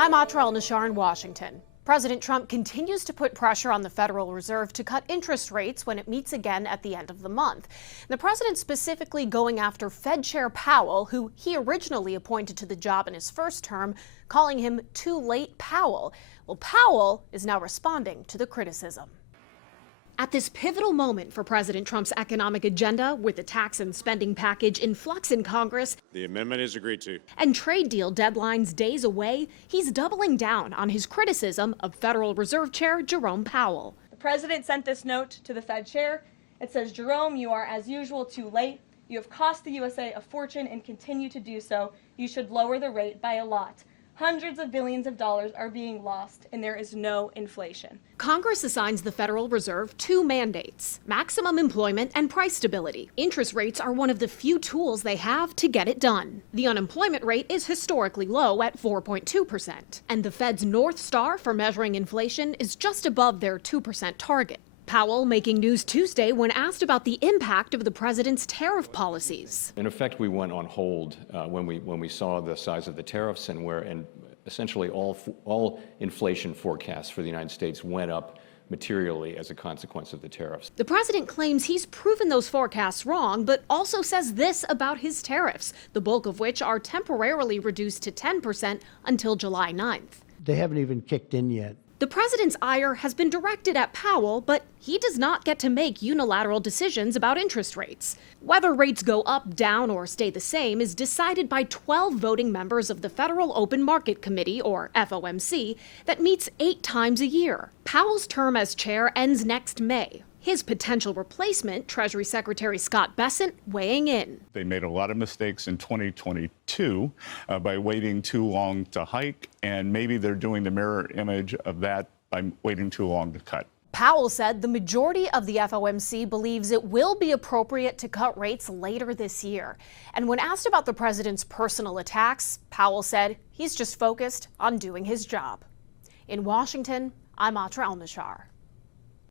I'm Atra al-Nashar in Washington. President Trump continues to put pressure on the Federal Reserve to cut interest rates when it meets again at the end of the month. The president specifically going after Fed Chair Powell, who he originally appointed to the job in his first term, calling him too late Powell. Well, Powell is now responding to the criticism. At this pivotal moment for President Trump's economic agenda, with the tax and spending package in flux in Congress, the amendment is agreed to, and trade deal deadlines days away, he's doubling down on his criticism of Federal Reserve Chair Jerome Powell. The president sent this note to the Fed chair. It says, "Jerome, you are as usual too late. You have cost the USA a fortune and continue to do so. You should lower the rate by a lot. Hundreds of billions of dollars are being lost, and there is no inflation." Congress assigns the Federal Reserve two mandates: maximum employment and price stability. Interest rates are one of the few tools they have to get it done. The unemployment rate is historically low at 4.2%, and the Fed's North Star for measuring inflation is just above their 2% target. Powell making news Tuesday when asked about the impact of the president's tariff policies. In effect, we went on hold when we saw the size of the tariffs and essentially all inflation forecasts for the United States went up materially as a consequence of the tariffs. The president claims he's proven those forecasts wrong, but also says this about his tariffs, the bulk of which are temporarily reduced to 10% until July 9th. They haven't even kicked in yet. The president's ire has been directed at Powell, but he does not get to make unilateral decisions about interest rates. Whether rates go up, down, or stay the same is decided by 12 voting members of the Federal Open Market Committee, or FOMC, that meets 8 times a year. Powell's term as chair ends next May. His potential replacement, Treasury Secretary Scott Bessent, weighing in. They made a lot of mistakes in 2022 by waiting too long to hike, and maybe they're doing the mirror image of that by waiting too long to cut. Powell said the majority of the FOMC believes it will be appropriate to cut rates later this year. And when asked about the president's personal attacks, Powell said he's just focused on doing his job. In Washington, I'm Atra al-Nashar.